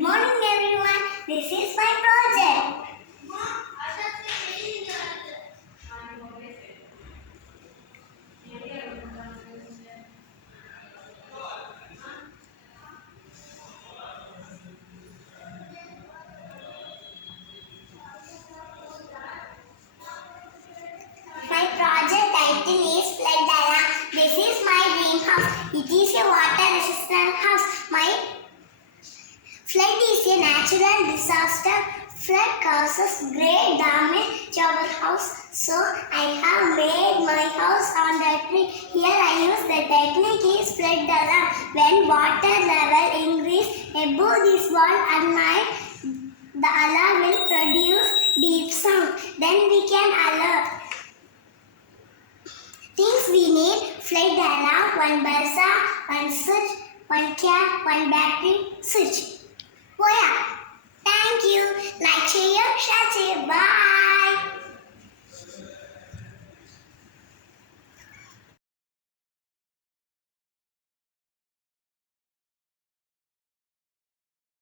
morning everyone. This is my project. My project title is Flood Alarm. This is my dream house. It is a water resistant house. My flood is a natural disaster. Flood causes great damage to our house. So I have made my house on the tree. Here I use the technique is flood alarm. When water level increase above this wall at night, the alarm will produce deep sound. Then we can alert. Things we need: flood alarm, one buzzer, one switch, one cap, one battery switch. Oh yeah. Thank you. Like, share, share. Bye.